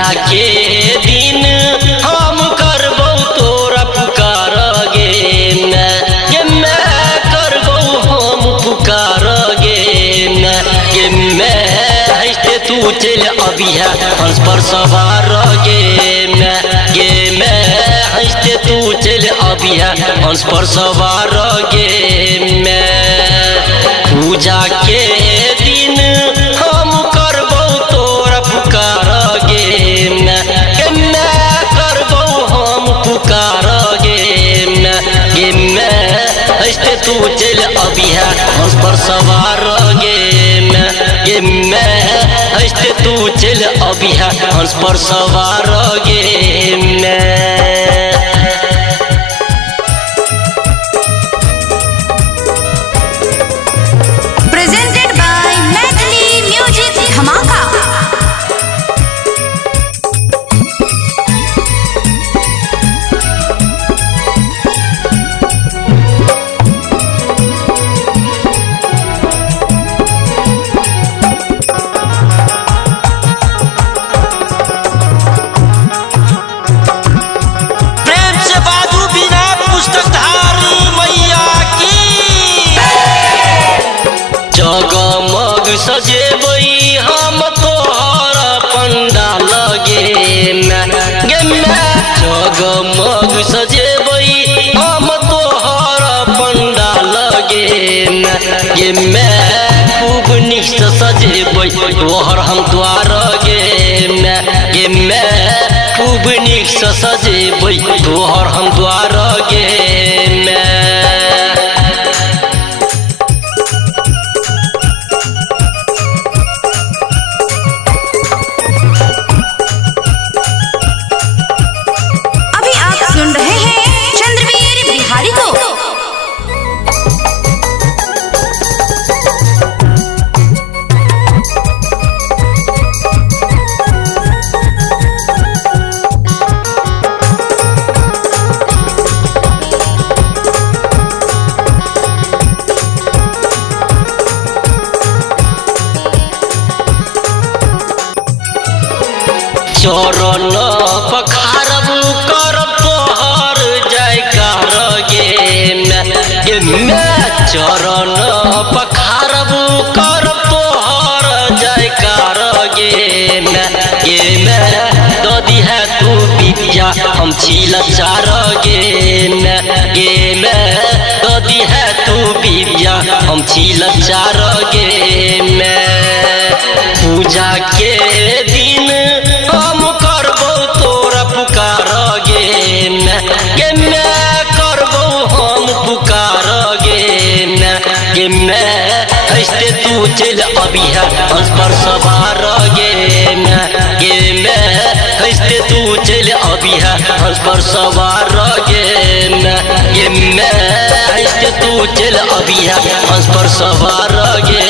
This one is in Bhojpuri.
पूजा के दिन हम करबो तोरा पुकार गे मैं करबो हम पुकार गे मैं हंसते तू चल अबिया हंस पर सवार गे मैं हंसते तू चल अबिया हंस पर सवार गे मैं पूजा के दिन हम करबो तोरा पुकार गे मैं करबो हम पुकार गे मैं हंसते तू चल अबिया हंस पर सवार गे मैं हंसते तू चल अबिया हंस पर सवार गे मैं जगमग सजेबै हम तोहर पंडाल गे मैं जगमग सजेबै हम तोहर पंडाल गे मैं खूब निष्ठ सजेबै तोहर हम द्वार गे मैं खूब निष्ठ सजेबै तोहर हम द्वार गे मैं चरण पखारब करब तोहर जयकार गे मैं चरण पखारब करब तोहर जयकार गे मैं ददी है तू विद्या हम छिल चार गे मैं ददी है तू विद्या हम छिल चार गे मैं पूजा के दिन हम करबो तोरा पुकार गे मैं करबो हम पुकार गे मैं हंसते तू चल अबिया हंस पर सवार गे मैं हंसते तू चल अबिया हंस पर सवार गे मैं हंसते तू चल अबिया हंस पर सवार गे